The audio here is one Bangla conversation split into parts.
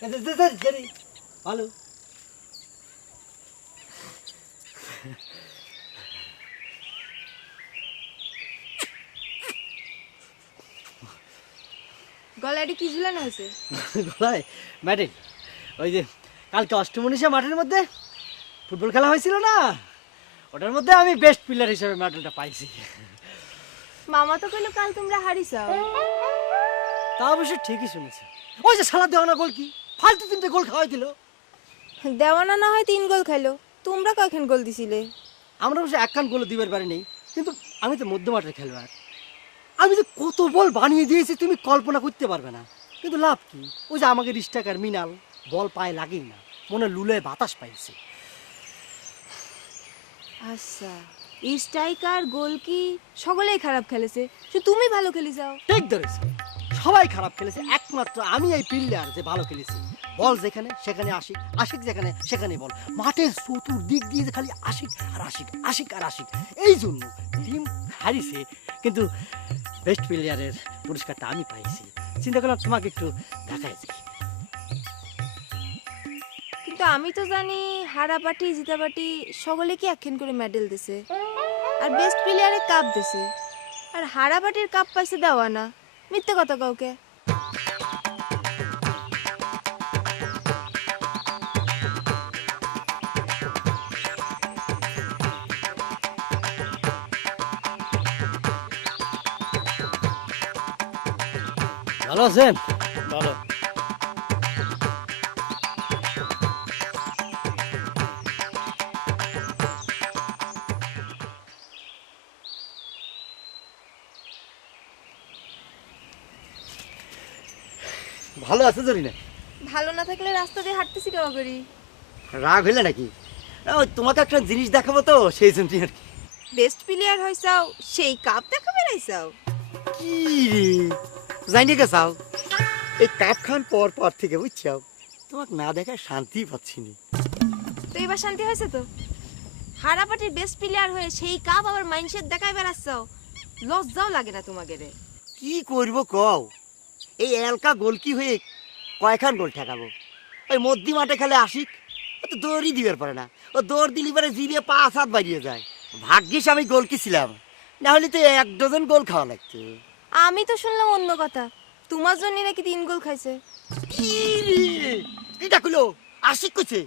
ভালো গলায় কি ঝুলানো হয়েছে? গলায় মেডেল। ওই যে কালকে অষ্টমনীষা মাঠের মধ্যে ফুটবল খেলা হয়েছিল না, ওটার মধ্যে আমি বেস্ট প্লেয়ার হিসেবে মেডেলটা পাইছি। মামা তো কইলো কাল তোমরা হারিয়েছো। তা অবশ্য ঠিকই শুনেছে। ওই যে শালা দেওয়ানা গোল কি ফালতু 3টে গোল খাওয়াই দিল। দেওয়ানা না হয় 3 গোল খাইলো, তোমরা কয়খান গোল দিছিলে? আমরা অবশ্য একখান গোল দিবার পারি নেই, কিন্তু আমি তো মধ্য মাঠের খেলোয়াড়। আমি যে কত বল বানিয়ে দিয়েছি তুমি কল্পনা করতে পারবে না। কিন্তু লাভ কি, ওই যে আমাকে রিস্টাকার মিনাল বল পায়ে লাগেই না, মনে লুলে বাতাস পাইছে। আচ্ছা, স্ট্রাইকার গোল কি সকলেই খারাপ খেলেছে, শুধু তুমি ভালো খেলে যাও? ঠিক ধরেছে, সবাই খারাপ খেলেছে, একমাত্র আমি এই প্লেয়ার যে ভালো খেলেছি। বল যেখানে সেখানে আশিক, আশিক যেখানে সেখানে বল। মাঠের চতুর্দিক দিয়ে যে খালি আশিক আর আশিক, আশিক আর আশিক। এই জন্য টিম হারিছে, কিন্তু বেস্ট প্লেয়ারের পুরস্কারটা আমি পাইছি। চিন্তা করলাম তোমাকে একটু দেখাই যাই। কিন্তু আমি তো জানি হারা পার্টি জিতা পার্টি সকলে কি একখান করে মেডেল দিছে, আর বেস্ট প্লেয়ারে কাপ দিছে, আর হারা পার্টির কাপ পাইছে দেওয়ানা। মিথ্যে কথা কাউকে। ভালো আছেন? ভালো। ভালো আছে জরিনা? ভালো না থাকলে রাস্তা দিয়ে হাঁটতেছি কেমন করি? রাগ হইলে নাকি? ওই তোমাকে একটা জিনিস দেখাবো তো, সেই জন্য আর কি। বেস্ট প্লেয়ার হইছাও, সেই কাপ দেখাবে রাইছাও? কি রে জানি কে চাও? এই কাপ খান পর পর থেকে বুঝছাও তোমাকে না দেখায় শান্তি পাচ্ছি না। তো এবার শান্তি হয়েছে তো? হারা পার্টির বেস্ট প্লেয়ার হয়ে সেই কাপ আবার মাইন্ডসেট দেখাই বেড়াচ্ছাও, লজ্জাও লাগে না তোমাকে রে? কি করব কও, এই এলকা গোল কি হয়ে কয়খান গোল ঠেকাবো? ওই মধ্যি মাঠে খেলে আশিক, ও তো দৌড়ই দিবার পারে না। ও দৌড় দিলি পারে জিরিয়ে 5 হাত বাড়িয়ে যায়। ভাগ্যিস আমি গোল কি ছিলাম, না হলে তো 1 ডজন গোল খাওয়া লাগতো। আমি তো শুনলাম অন্য কথা, তোমার জন্য নাকি 3 গোল খাইছে। এটা কইলো আশিক কইছে?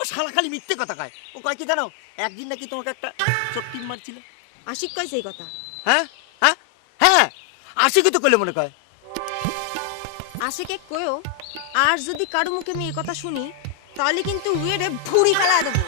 ও শালা খালি মিথ্যে কথা কয়। ও কয় কি জানো, একদিন নাকি তোমাকে একটা চটকিন মারছিল। আশিক কইছে এই কথা? হ্যাঁ হ্যাঁ হ্যাঁ, আশিকই তো কইলে মনে কয়। আশিকে কইও, আর যদি কারো মুখে আমি এই কথা শুনি তাহলে কিন্তু উয়েরে ভুড়ি ফেলা দেবো।